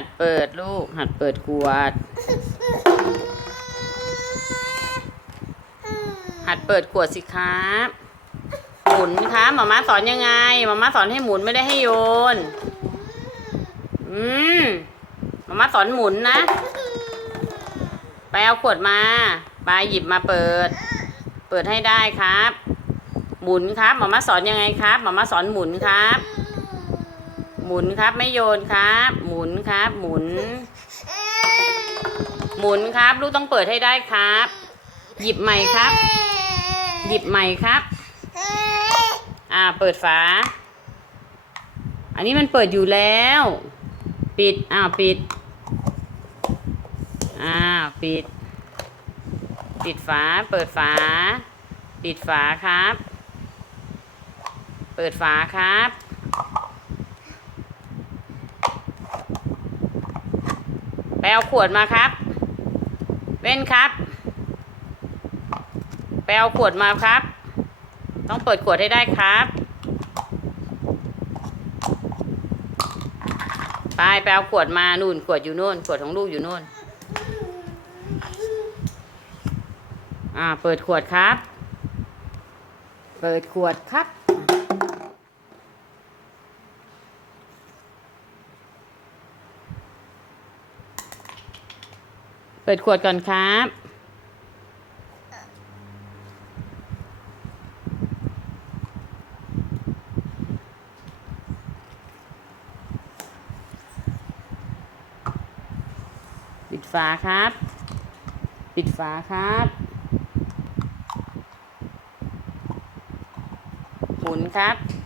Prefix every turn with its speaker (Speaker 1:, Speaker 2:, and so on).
Speaker 1: หัดเปิดลูก หัดเปิดขวด หัดเปิดขวดสิครับหมุนครับหมาม่าสอนยังไงหมาม่าสอนให้หมุนไม่ได้ให้โยน อืมหมาม่าสอนหมุนนะ ไปเอาขวดมาไปหยิบมาเปิด เปิดให้ได้ครับ หมุนครับหมาม่าสอนยังไงครับหมาม่าสอนหมุนครับ หมุนครับ ไม่โยนครับ หมุนครับ หมุน หมุนครับ ลูกต้องเปิดให้ได้ครับ หยิบใหม่ครับ หยิบใหม่ครับ อ่า เปิดฝา อันนี้มันเปิดอยู่แล้ว ปิดอ้าปิดอ้าปิด ปิดฝา เปิดฝา ปิดฝาครับ เปิดฝาครับ ไป เอาขวดมาครับ เว้นครับไปเอาขวดมาครับ ต้องเปิดขวดให้ได้ครับ ไปไปเอาขวดมานู่นขวดอยู่นู่นขวดของลูกอยู่นู่น อ่า เปิดขวดครับ เปิดขวดครับ เปิดขวดก่อนครับ ปิดฝาครับ ปิดฝาครับ หมุนครับ